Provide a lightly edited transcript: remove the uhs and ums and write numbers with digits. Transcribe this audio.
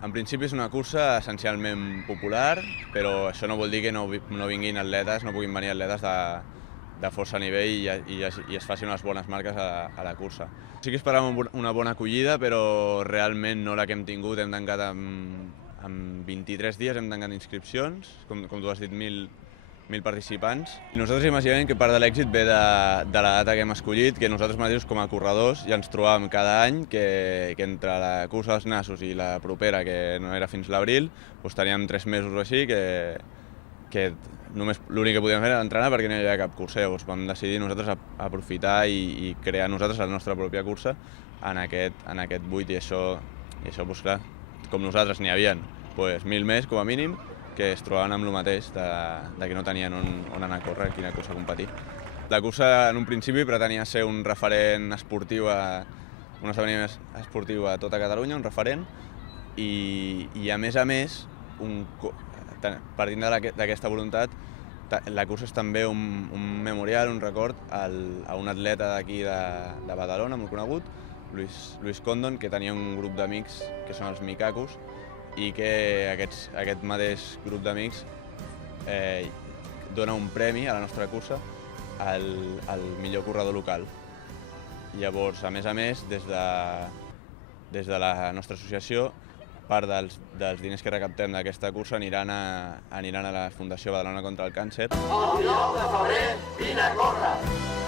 En principi és una cursa essencialment popular, però això no vol dir que no vinguin atletes, no puguin venir atletes de força nivell i es facin unes bones marques a la cursa. Sí que esperàvem una bona acollida, però realment no la que hem tingut. Hem tancat en 23 dies, hem tancat inscripcions, com tu has dit, 1.000 participants. I nosaltres imaginem que part de l'èxit ve de la data que hem escollit, que nosaltres mateixos com a corredors ja ens trobàvem cada any que entre la cursa dels nassos i la propera, que no era fins l'abril, doncs teníem 3 mesos o així que només l'únic que podíem fer era entrenar perquè no hi havia cap cursa. Llavors vam decidir nosaltres aprofitar i crear nosaltres la nostra pròpia cursa en aquest buit, i això doncs clar, com nosaltres n'hi havia 1.000 més com a mínim, que es trobaven amb el mateix, de que no tenien on anar a córrer, quina cursa a competir. La cursa en un principi pretenia ser un referent esportiu, un esdeveniment esportiu a tota Catalunya, un referent, i a més, partint d'aquesta voluntat, la cursa és també un memorial, un record a un atleta d'aquí de Badalona, molt conegut, Luis Condon, que tenia un grup d'amics que són els Mikakos, i que aquest mateix grup d'amics dona un premi a la nostra cursa al millor corredor local. Llavors, a més, des de la nostra associació, part dels diners que recaptem d'aquesta cursa aniran a la Fundació Badalona contra el Càncer. El 19 de febrer, vine a córrer!